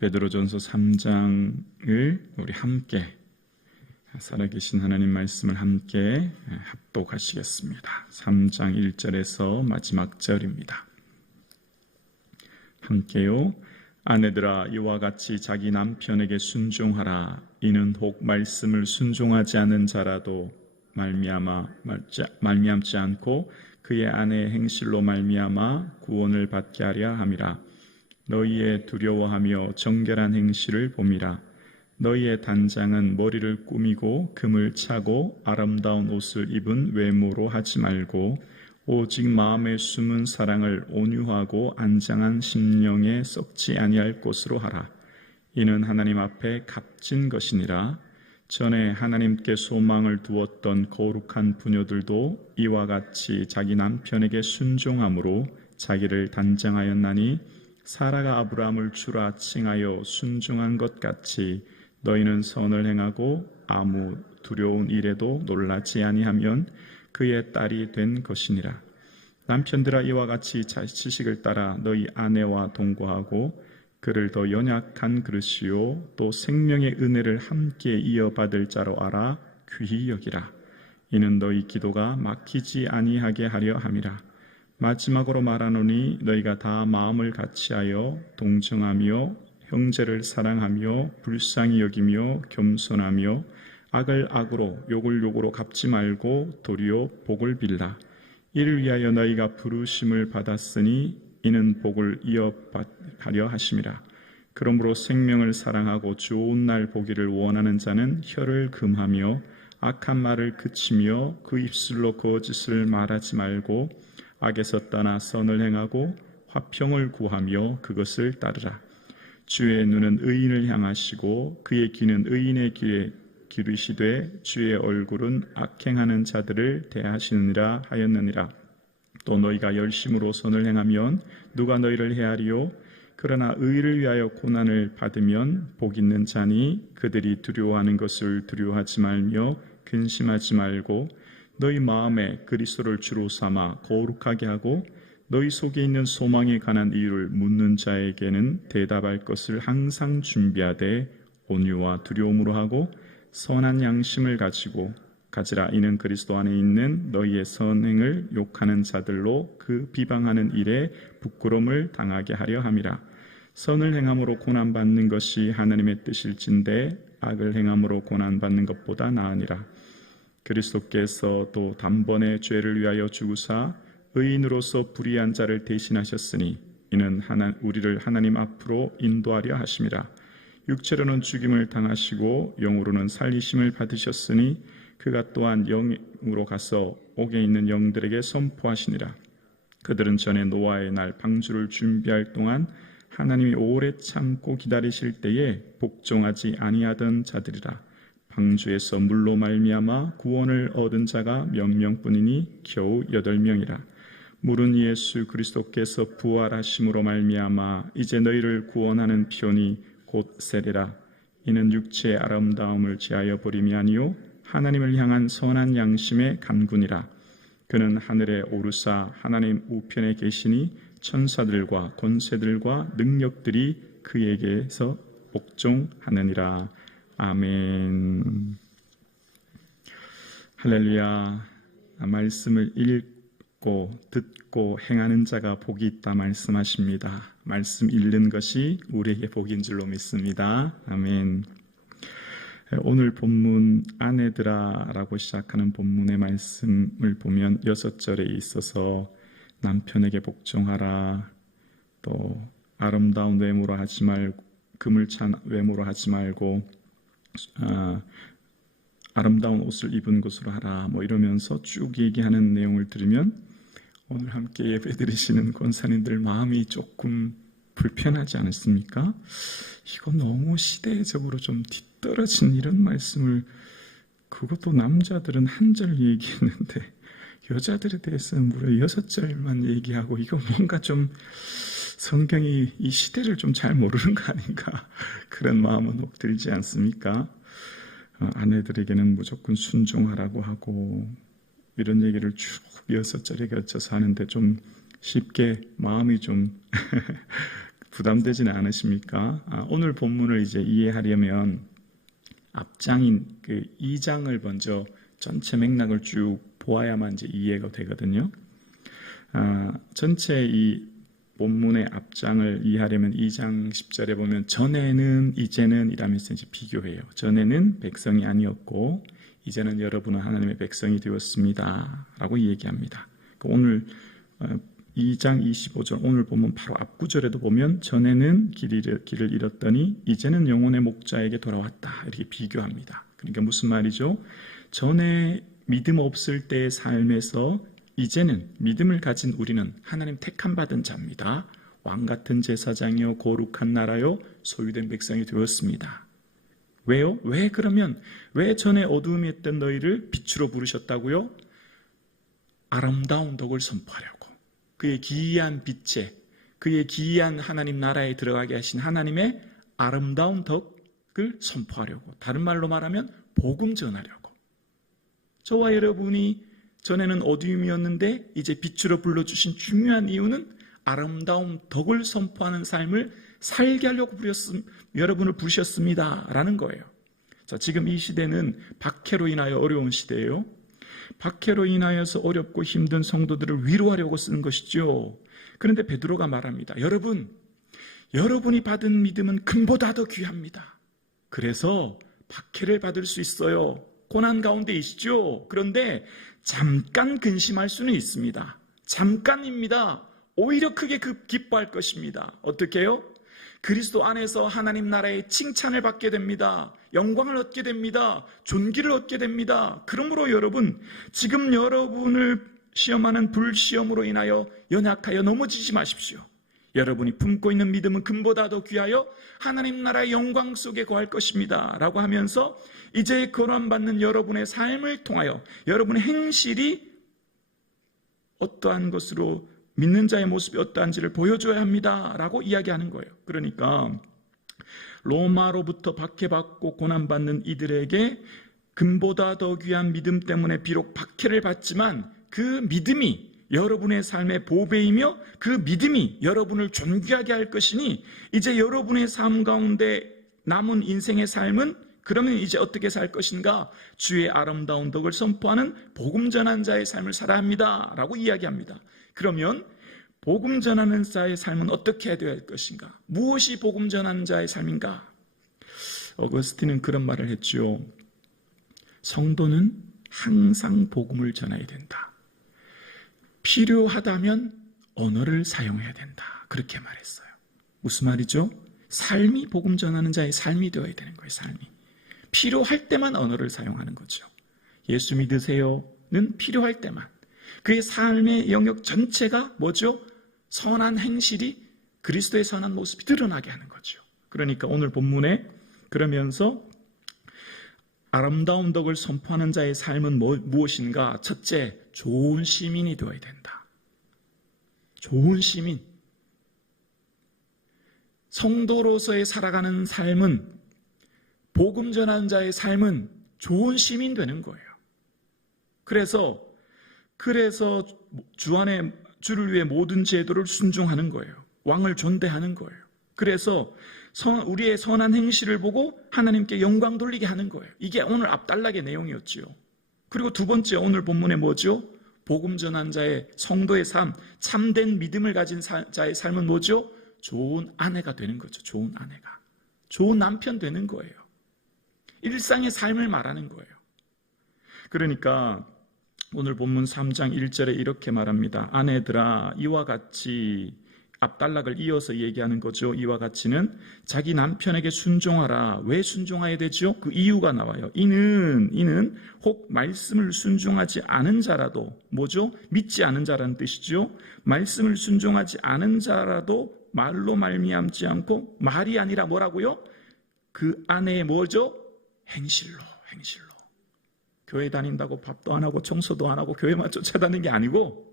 베드로전서 3장을 우리 함께 살아계신 하나님 말씀을 함께 합독하시겠습니다. 3장 1절에서 마지막 절입니다. 함께요. 아내들아 이와 같이 자기 남편에게 순종하라. 이는 혹 말씀을 순종하지 않은 자라도 말미암지 않고 그의 아내의 행실로 말미암아 구원을 받게 하려 함이라. 너희의 두려워하며 정결한 행실을 봄이라. 너희의 단장은 머리를 꾸미고 금을 차고 아름다운 옷을 입은 외모로 하지 말고 오직 마음에 숨은 사랑을 온유하고 안장한 심령에 썩지 아니할 것으로 하라. 이는 하나님 앞에 값진 것이니라. 전에 하나님께 소망을 두었던 거룩한 부녀들도 이와 같이 자기 남편에게 순종함으로 자기를 단장하였나니 사라가 아브라함을 주라 칭하여 순종한 것 같이 너희는 선을 행하고 아무 두려운 일에도 놀라지 아니하면 그의 딸이 된 것이니라. 남편들아 이와 같이 지식을 따라 너희 아내와 동거하고 그를 더 연약한 그릇이요 또 생명의 은혜를 함께 이어받을 자로 알아 귀히 여기라. 이는 너희 기도가 막히지 아니하게 하려 함이라. 마지막으로 말하노니 너희가 다 마음을 같이하여 동정하며 형제를 사랑하며 불쌍히 여기며 겸손하며 악을 악으로 욕을 욕으로 갚지 말고 도리어 복을 빌라. 이를 위하여 너희가 부르심을 받았으니 이는 복을 이어가려 하심이라. 그러므로 생명을 사랑하고 좋은 날 보기를 원하는 자는 혀를 금하며 악한 말을 그치며 그 입술로 거짓을 말하지 말고 악에서 떠나 선을 행하고 화평을 구하며 그것을 따르라. 주의 눈은 의인을 향하시고 그의 귀는 의인의 귀에 기르시되 주의 얼굴은 악행하는 자들을 대하시느니라 하였느니라. 또 너희가 열심으로 선을 행하면 누가 너희를 헤아리요? 그러나 의를 위하여 고난을 받으면 복 있는 자니 그들이 두려워하는 것을 두려워하지 말며 근심하지 말고 너희 마음에 그리스도를 주로 삼아 거룩하게 하고 너희 속에 있는 소망에 관한 이유를 묻는 자에게는 대답할 것을 항상 준비하되 온유와 두려움으로 하고 선한 양심을 가지라. 이는 그리스도 안에 있는 너희의 선행을 욕하는 자들로 그 비방하는 일에 부끄러움을 당하게 하려 함이라. 선을 행함으로 고난받는 것이 하나님의 뜻일진데 악을 행함으로 고난받는 것보다 나으니라. 그리스도께서 또 단번에 죄를 위하여 죽으사 의인으로서 불의한 자를 대신하셨으니 이는 우리를 하나님 앞으로 인도하려 하심이라. 육체로는 죽임을 당하시고 영으로는 살리심을 받으셨으니 그가 또한 영으로 가서 옥에 있는 영들에게 선포하시니라. 그들은 전에 노아의 날 방주를 준비할 동안 하나님이 오래 참고 기다리실 때에 복종하지 아니하던 자들이라. 방주에서 물로 말미암아 구원을 얻은 자가 몇 명뿐이니 겨우 8명이라. 물은 예수 그리스도께서 부활하심으로 말미암아 이제 너희를 구원하는 편이 곧 세례라. 이는 육체의 아름다움을 제하여 버림이 아니요 하나님을 향한 선한 양심의 간군이라. 그는 하늘에 오르사 하나님 우편에 계시니 천사들과 권세들과 능력들이 그에게서 복종하느니라. 아멘. 할렐루야. 말씀을 읽고 듣고 행하는 자가 복이 있다 말씀하십니다. 말씀 읽는 것이 우리에게 복인 줄로 믿습니다. 아멘. 오늘 본문 아내들아 라고 시작하는 본문의 말씀을 보면 6절에 있어서 남편에게 복종하라, 또 아름다운 외모로 하지 말고 금을 찬 외모로 하지 말고 아름다운 옷을 입은 것으로 하라, 이러면서 쭉 얘기하는 내용을 들으면 오늘 함께 예배드리시는 권사님들 마음이 조금 불편하지 않습니까? 이거 너무 시대적으로 좀 뒤떨어진 이런 말씀을, 그것도 남자들은 한 절 얘기했는데 여자들에 대해서는 무려 6절만 얘기하고, 이거 뭔가 좀 성경이 이 시대를 좀 잘 모르는 거 아닌가, 그런 마음은 혹 들지 않습니까? 아내들에게는 무조건 순종하라고 하고 이런 얘기를 쭉 6절에 걸쳐서 하는데 좀 쉽게 마음이 좀 부담되지는 않으십니까? 오늘 본문을 이제 이해하려면 앞장인 그 2장을 먼저 전체 맥락을 쭉 보아야만 이제 이해가 되거든요. 전체 이 본문의 앞장을 이해하려면 2장 10절에 보면 전에는 이제는 이라면서 이제 비교해요. 전에는 백성이 아니었고 이제는 여러분은 하나님의 백성이 되었습니다 라고 얘기합니다. 오늘 2장 25절 오늘 보면 바로 앞구절에도 보면 전에는 길을 잃었더니 이제는 영혼의 목자에게 돌아왔다 이렇게 비교합니다. 그러니까 무슨 말이죠? 전에 믿음 없을 때의 삶에서 이제는 믿음을 가진 우리는 하나님 택함 받은 자입니다. 왕같은 제사장이요 거룩한 나라요 소유된 백성이 되었습니다. 왜요? 왜 전에 어두움이 있던 너희를 빛으로 부르셨다고요? 아름다운 덕을 선포하려고. 그의 기이한 빛에, 그의 기이한 하나님 나라에 들어가게 하신 하나님의 아름다운 덕을 선포하려고. 다른 말로 말하면 복음 전하려고. 저와 여러분이 전에는 어두움이었는데 이제 빛으로 불러주신 중요한 이유는 아름다운 덕을 선포하는 삶을 살게 하려고 여러분을 부르셨습니다 라는 거예요. 자, 지금 이 시대는 박해로 인하여 어려운 시대예요. 박해로 인하여서 어렵고 힘든 성도들을 위로하려고 쓰는 것이죠. 그런데 베드로가 말합니다. 여러분이 받은 믿음은 금보다 더 귀합니다. 그래서 박해를 받을 수 있어요. 고난 가운데 있죠. 그런데 잠깐 근심할 수는 있습니다. 잠깐입니다. 오히려 크게 기뻐할 것입니다. 어떻게 해요? 그리스도 안에서 하나님 나라의 칭찬을 받게 됩니다. 영광을 얻게 됩니다. 존귀를 얻게 됩니다. 그러므로 여러분, 지금 여러분을 시험하는 불시험으로 인하여 연약하여 넘어지지 마십시오. 여러분이 품고 있는 믿음은 금보다 더 귀하여 하나님 나라의 영광 속에 거할 것입니다 라고 하면서 이제 거론받는 여러분의 삶을 통하여 여러분의 행실이 어떠한 것으로 믿는 자의 모습이 어떠한지를 보여줘야 합니다 라고 이야기하는 거예요. 그러니까 로마로부터 박해받고 고난받는 이들에게 금보다 더 귀한 믿음 때문에 비록 박해를 받지만 그 믿음이 여러분의 삶의 보배이며 그 믿음이 여러분을 존귀하게 할 것이니 이제 여러분의 삶 가운데 남은 인생의 삶은 그러면 이제 어떻게 살 것인가? 주의 아름다운 덕을 선포하는 복음 전한 자의 삶을 살아야 합니다 라고 이야기합니다. 그러면 복음 전하는 자의 삶은 어떻게 해야 될 것인가? 무엇이 복음 전하는 자의 삶인가? 어거스틴은 그런 말을 했죠. 성도는 항상 복음을 전해야 된다. 필요하다면 언어를 사용해야 된다. 그렇게 말했어요. 무슨 말이죠? 삶이 복음 전하는 자의 삶이 되어야 되는 거예요. 삶이. 필요할 때만 언어를 사용하는 거죠. 예수 믿으세요는 필요할 때만. 그의 삶의 영역 전체가 뭐죠? 선한 행실이 그리스도의 선한 모습이 드러나게 하는 거죠. 그러니까 오늘 본문에 그러면서 아름다운 덕을 선포하는 자의 삶은 무엇인가? 첫째, 좋은 시민이 되어야 된다. 좋은 시민. 성도로서의 살아가는 삶은, 복음 전하는 자의 삶은 좋은 시민 되는 거예요. 그래서 주 안에 주를 위해 모든 제도를 순종하는 거예요. 왕을 존대하는 거예요. 그래서 우리의 선한 행실을 보고 하나님께 영광 돌리게 하는 거예요. 이게 오늘 앞단락의 내용이었죠. 그리고 두 번째 오늘 본문에 뭐죠? 복음 전한 자의 성도의 삶, 참된 믿음을 가진 자의 삶은 뭐죠? 좋은 아내가 되는 거죠. 좋은 아내가. 좋은 남편 되는 거예요. 일상의 삶을 말하는 거예요. 그러니까 오늘 본문 3장 1절에 이렇게 말합니다. 아내들아, 이와 같이 앞단락을 이어서 얘기하는 거죠. 이와 같이는 자기 남편에게 순종하라. 왜 순종해야 되죠? 그 이유가 나와요. 이는 혹 말씀을 순종하지 않은 자라도, 뭐죠? 믿지 않은 자라는 뜻이죠. 말씀을 순종하지 않은 자라도 말로 말미암지 않고, 말이 아니라 뭐라고요? 그 아내의 뭐죠? 행실로. 교회 다닌다고 밥도 안 하고 청소도 안 하고 교회만 쫓아다니는 게 아니고,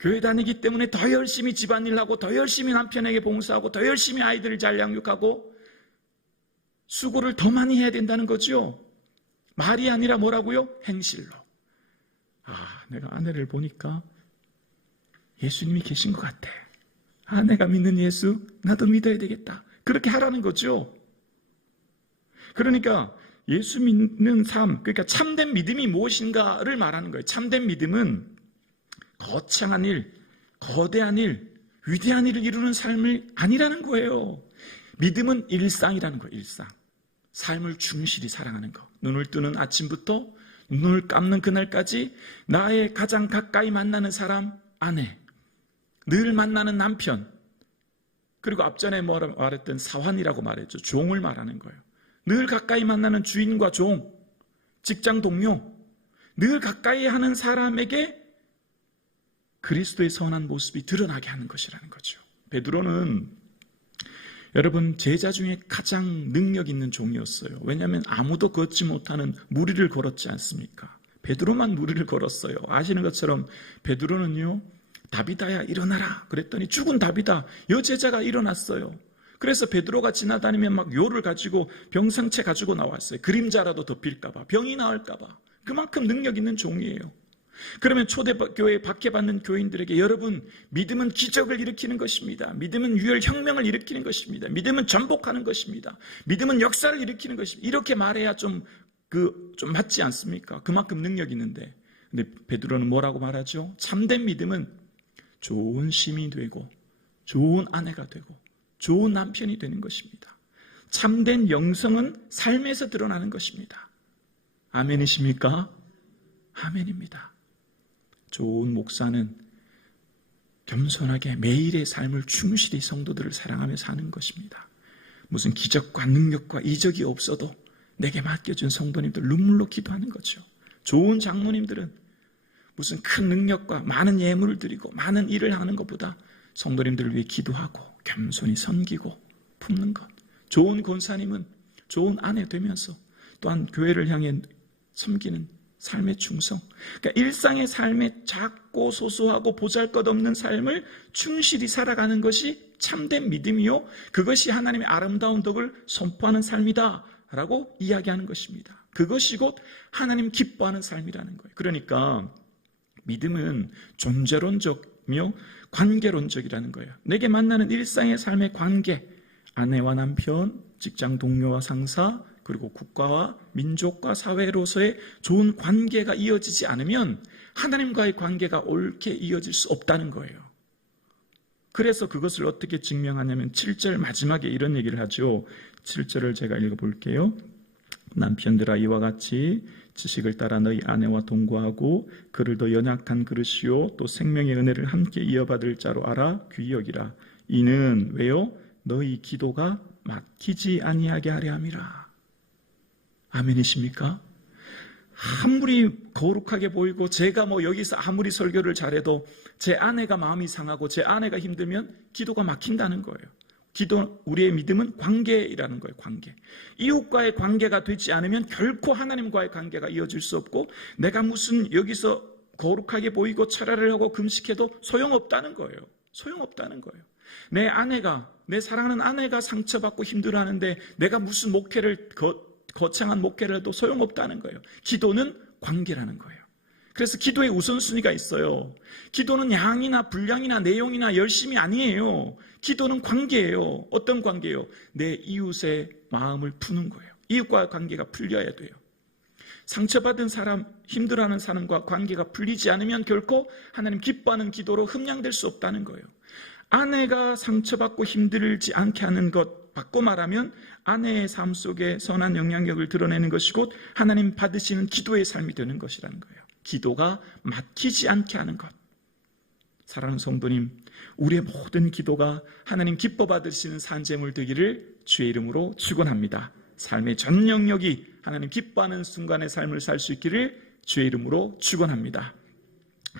교회 다니기 때문에 더 열심히 집안일 하고, 더 열심히 남편에게 봉사하고, 더 열심히 아이들을 잘 양육하고, 수고를 더 많이 해야 된다는 거죠. 말이 아니라 뭐라고요? 행실로. 내가 아내를 보니까 예수님이 계신 것 같아. 내가 믿는 예수 나도 믿어야 되겠다. 그렇게 하라는 거죠. 그러니까 예수 믿는 삶, 그러니까 참된 믿음이 무엇인가를 말하는 거예요. 참된 믿음은 거창한 일, 거대한 일, 위대한 일을 이루는 삶이 아니라는 거예요. 믿음은 일상이라는 거예요. 일상. 삶을 충실히 사랑하는 것. 눈을 뜨는 아침부터 눈을 감는 그날까지 나의 가장 가까이 만나는 사람, 아내, 늘 만나는 남편, 그리고 앞전에 말했던 사환이라고 말했죠. 종을 말하는 거예요. 늘 가까이 만나는 주인과 종, 직장 동료, 늘 가까이 하는 사람에게 그리스도의 선한 모습이 드러나게 하는 것이라는 거죠. 베드로는 여러분 제자 중에 가장 능력 있는 종이었어요. 왜냐하면 아무도 걷지 못하는 무리를 걸었지 않습니까? 베드로만 무리를 걸었어요. 아시는 것처럼 베드로는요, 다비다야 일어나라 그랬더니 죽은 다비다 여제자가 일어났어요. 그래서 베드로가 지나다니면 막 요를 가지고 병상체 가지고 나왔어요. 그림자라도 덮일까봐, 병이 나을까봐. 그만큼 능력 있는 종이에요. 그러면 초대교회 박해받는 교인들에게 여러분, 믿음은 기적을 일으키는 것입니다. 믿음은 유혈혁명을 일으키는 것입니다. 믿음은 전복하는 것입니다. 믿음은 역사를 일으키는 것입니다. 이렇게 말해야 좀 맞지 않습니까? 그만큼 능력 있는데. 근데 베드로는 뭐라고 말하죠? 참된 믿음은 좋은 시민이 되고 좋은 아내가 되고 좋은 남편이 되는 것입니다. 참된 영성은 삶에서 드러나는 것입니다. 아멘이십니까? 아멘입니다. 좋은 목사는 겸손하게 매일의 삶을 충실히 성도들을 사랑하며 사는 것입니다. 무슨 기적과 능력과 이적이 없어도 내게 맡겨준 성도님들 눈물로 기도하는 거죠. 좋은 장로님들은 무슨 큰 능력과 많은 예물을 드리고 많은 일을 하는 것보다 성도님들을 위해 기도하고 겸손히 섬기고 품는 것. 좋은 권사님은 좋은 아내 되면서 또한 교회를 향해 섬기는 삶의 충성. 그러니까 일상의 삶에 작고 소소하고 보잘것없는 삶을 충실히 살아가는 것이 참된 믿음이요, 그것이 하나님의 아름다운 덕을 선포하는 삶이다 라고 이야기하는 것입니다. 그것이 곧 하나님 기뻐하는 삶이라는 거예요. 그러니까 믿음은 존재론적이며 관계론적이라는 거예요. 내게 만나는 일상의 삶의 관계, 아내와 남편, 직장 동료와 상사, 그리고 국가와 민족과 사회로서의 좋은 관계가 이어지지 않으면 하나님과의 관계가 옳게 이어질 수 없다는 거예요. 그래서 그것을 어떻게 증명하냐면 7절 마지막에 이런 얘기를 하죠. 7절을 제가 읽어볼게요. 남편들아, 이와 같이 지식을 따라 너희 아내와 동거하고 그를 더 연약한 그릇이요 또 생명의 은혜를 함께 이어받을 자로 알아 귀히 여기라. 이는 왜요? 너희 기도가 막히지 아니하게 하려 함이라. 아멘이십니까? 아무리 거룩하게 보이고 제가 여기서 아무리 설교를 잘해도 제 아내가 마음이 상하고 제 아내가 힘들면 기도가 막힌다는 거예요. 우리의 믿음은 관계이라는 거예요. 관계. 이웃과의 관계가 되지 않으면 결코 하나님과의 관계가 이어질 수 없고, 내가 무슨 여기서 거룩하게 보이고 철야를 하고 금식해도 소용없다는 거예요. 소용없다는 거예요. 내 아내가, 내 사랑하는 아내가 상처받고 힘들어하는데 내가 무슨 목회를 거창한 목회를 해도 소용없다는 거예요. 기도는 관계라는 거예요. 그래서 기도의 우선순위가 있어요. 기도는 양이나 분량이나 내용이나 열심이 아니에요. 기도는 관계예요. 어떤 관계예요? 내 이웃의 마음을 푸는 거예요. 이웃과의 관계가 풀려야 돼요. 상처받은 사람, 힘들어하는 사람과 관계가 풀리지 않으면 결코 하나님 기뻐하는 기도로 흠양될 수 없다는 거예요. 아내가 상처받고 힘들지 않게 하는 것, 바꿔 말하면 아내의 삶 속에 선한 영향력을 드러내는 것이 곧 하나님 받으시는 기도의 삶이 되는 것이라는 거예요. 기도가 막히지 않게 하는 것. 사랑하는 성도님, 우리의 모든 기도가 하나님 기뻐 받으시는 산재물 되기를 주의 이름으로 축원합니다. 삶의 전 영역이 하나님 기뻐하는 순간의 삶을 살 수 있기를 주의 이름으로 축원합니다.